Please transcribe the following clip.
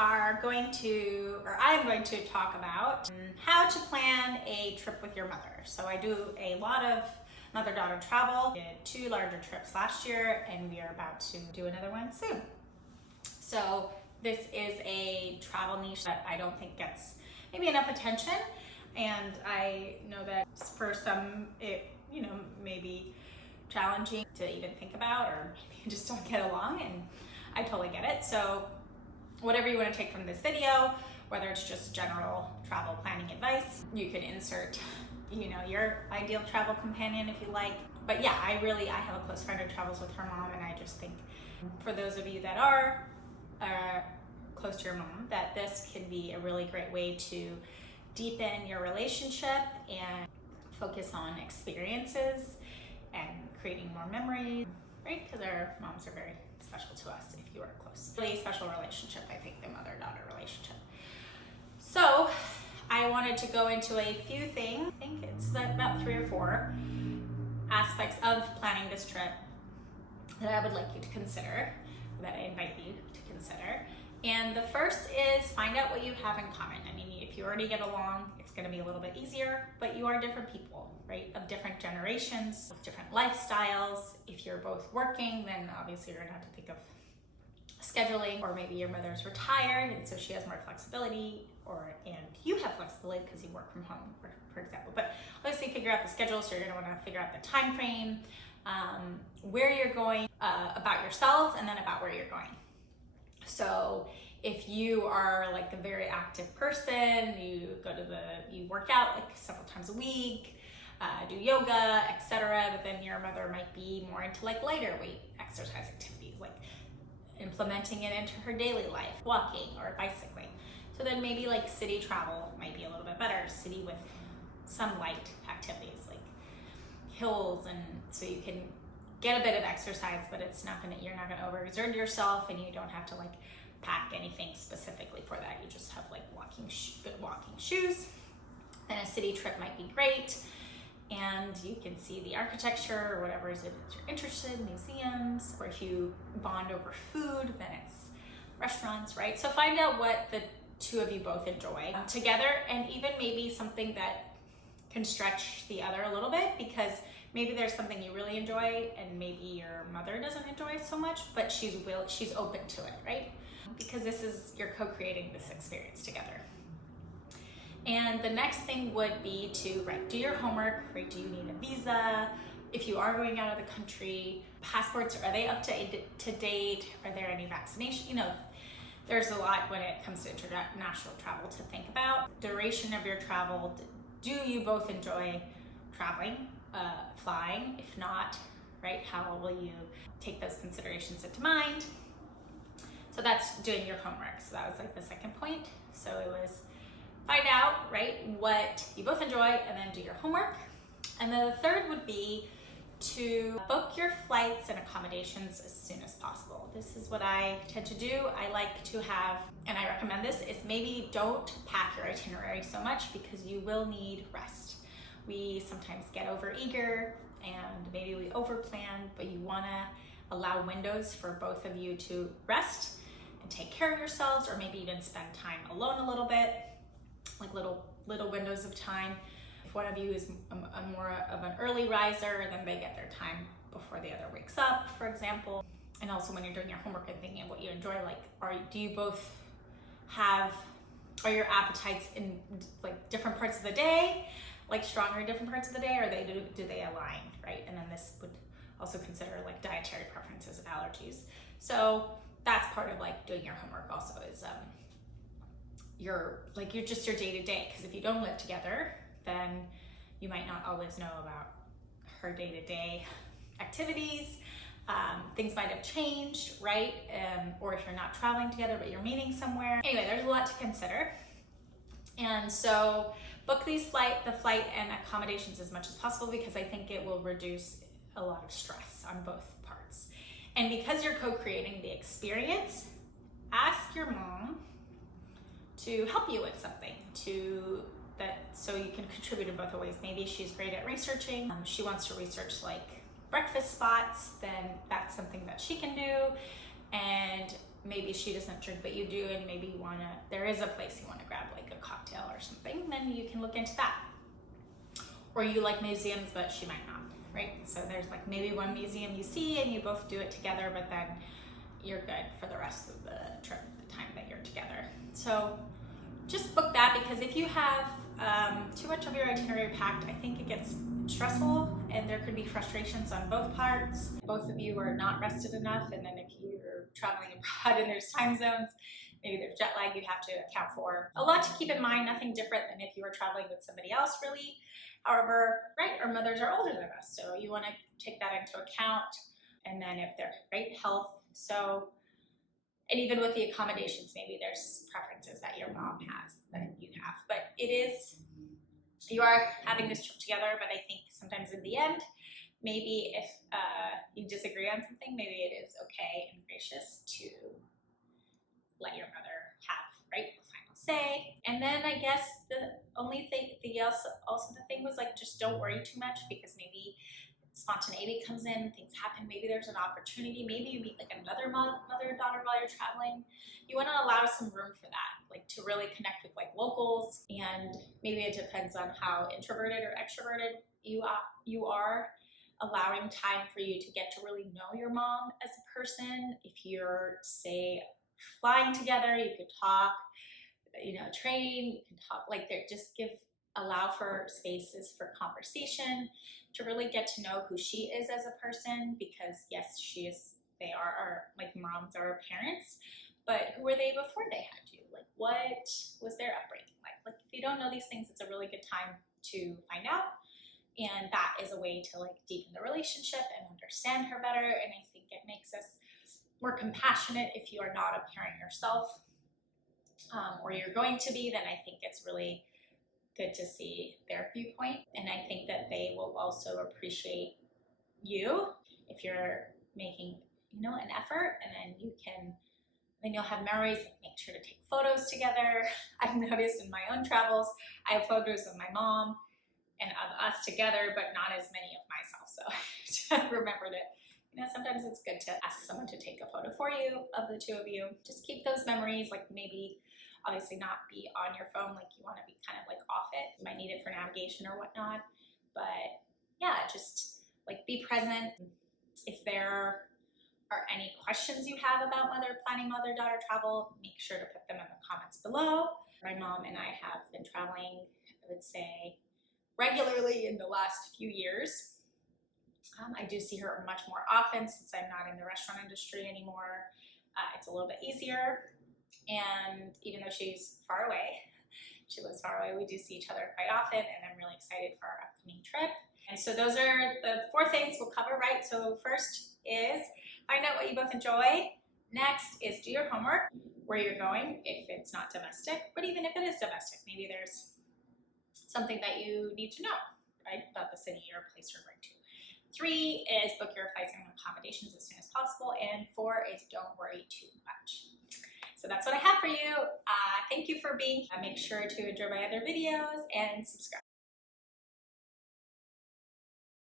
I am going to talk about how to plan a trip with your mother. So I do a lot of mother-daughter travel. We did 2 larger trips last year, and we are about to do another one soon. So this is a travel niche that I don't think gets maybe enough attention, and I know that for some it may be challenging to even think about, or maybe you just don't get along, and I totally get it. So whatever you want to take from this video, whether it's just general travel planning advice, you can insert your ideal travel companion if you like. But yeah, I have a close friend who travels with her mom, and I just think for those of you that are close to your mom, that this can be a really great way to deepen your relationship and focus on experiences and creating more memories, right? Because our moms are very special to us if you are close. Really special relationship, I think, the mother-daughter relationship. So I wanted to go into a few things. I think it's about 3 or 4 aspects of planning this trip that I would like you to consider, that I invite you to consider. And the first is find out what you have in common. I mean, if you already get along, it's going to be a little bit easier, but you are different people, right? Of different generations, with different lifestyles. If you're both working, then obviously you're going to have to think of scheduling, or maybe your mother's retired and so she has more flexibility, and you have flexibility because you work from home, for example. But obviously figure out the schedule, so you're going to want to figure out the time frame, where you're going, about yourselves, and then about where you're going. So if you are like a very active person, you work out like several times a week, do yoga, etc. But then your mother might be more into like lighter weight exercise activities, like implementing it into her daily life, walking or bicycling. So then maybe like city travel might be a little bit better, city with some light activities like hills, and so you can get a bit of exercise, but you're not gonna overexert yourself, and you don't have to like pack anything specifically for that. You just have like good walking shoes. And a city trip might be great, and you can see the architecture or whatever it is you're interested in, museums, or if you bond over food, then it's restaurants, right? So find out what the two of you both enjoy together, and even maybe something that can stretch the other a little bit, because maybe there's something you really enjoy and maybe your mother doesn't enjoy so much, but she's open to it, right? Because you're co-creating this experience together. And the next thing would be to do your homework, right? Do you need a visa? If you are going out of the country, passports, are they up to date? Are there any vaccination? There's a lot when it comes to international travel to think about. Duration of your travel. Do you both enjoy traveling, flying? If not, right, how will you take those considerations into mind? So that's doing your homework. So that was like the second point. So it was find out, right, what you both enjoy, and then do your homework. And then the third would be to book your flights and accommodations as soon as possible. This is what I tend to do. I like to have, and I recommend this, is maybe don't pack your itinerary so much, because you will need rest. We sometimes get over eager and maybe we over plan, but you want to allow windows for both of you to rest and take care of yourselves, or maybe even spend time alone a little bit, like little windows of time. If one of you is more of an early riser, then they get their time before the other wakes up, for example. And also when you're doing your homework and thinking of what you enjoy, like do you both are your appetites in like different parts of the day, like stronger in different parts of the day, or do they align, right? And then this would also consider like dietary preferences and allergies. So that's part of like doing your homework also, is your day-to-day, because if you don't live together, then you might not always know about her day-to-day activities. Things might have changed, right? Or if you're not traveling together but you're meeting somewhere. Anyway, there's a lot to consider. And so book the flight and accommodations as much as possible, because I think it will reduce a lot of stress on both parts. And because you're co-creating the experience, ask your mom to help you with something so you can contribute in both ways. Maybe she's great at researching. She wants to research like breakfast spots, then that's something that she can do. And maybe she doesn't drink, but you do, and maybe you wanna, there is a place you wanna grab like a cocktail or something, then you can look into that. Or you like museums, but she might not, right? So there's like maybe one museum you see and you both do it together, but then you're good for the rest of the trip, the time that you're together. So just book that, because if you have too much of your itinerary packed, I think it gets stressful and there could be frustrations on both parts. Both of you are not rested enough, and then if you're traveling abroad and there's time zones, maybe there's jet lag you have to account for. A lot to keep in mind, nothing different than if you were traveling with somebody else really. However, right, our mothers are older than us, so you want to take that into account. And then if they're great health, so, and even with the accommodations, maybe there's preferences that your mom has that you have, but it is, you are having this trip together. But I think sometimes in the end, maybe if you disagree on something, maybe it is okay and gracious to let your mother have, right, the final say. And then I guess the only thing, also the thing was like, just don't worry too much, because maybe spontaneity comes in, things happen, maybe there's an opportunity, maybe you meet like another mother-daughter while you're traveling. You want to allow some room for that, like to really connect with like locals. And maybe it depends on how introverted or extroverted you are, allowing time for you to get to really know your mom as a person. If you're, say, flying together, you could talk, you know, train, you can talk, like there, just allow for spaces for conversation to really get to know who she is as a person, because yes, they are our, like moms are our parents, but who were they before they had you? Like what was their upbringing like? Like if you don't know these things, it's a really good time to find out. And that is a way to like deepen the relationship and understand her better. And I think it makes us more compassionate if you are not a parent yourself, or you're going to be. Then I think it's really good to see their viewpoint. And I think that they will also appreciate you if you're making, you know, an effort, and then you'll have memories. Make sure to take photos together. I've noticed in my own travels, I have photos of my mom and of us together, but not as many of myself. So I remember that, you know, sometimes it's good to ask someone to take a photo for you of the two of you. Just keep those memories, like maybe obviously not be on your phone, like you want to be kind of like off it. You might need it for navigation or whatnot, but yeah, just like be present. If there are any questions you have about planning mother-daughter travel, make sure to put them in the comments below. My mom and I have been traveling, I would say, regularly in the last few years. I do see her much more often since I'm not in the restaurant industry anymore. It's a little bit easier. And even though she's far away, she lives far away, we do see each other quite often, and I'm really excited for our upcoming trip. And so those are the 4 things we'll cover, right? So first is find out what you both enjoy. Next is do your homework, where you're going, if it's not domestic, but even if it is domestic, maybe there's something that you need to know, right, about the city or place you're going to. 3 is book your flights and accommodations as soon as possible. And 4 is don't worry too much. So that's what I have for you. Thank you for being here. Make sure to enjoy my other videos and subscribe.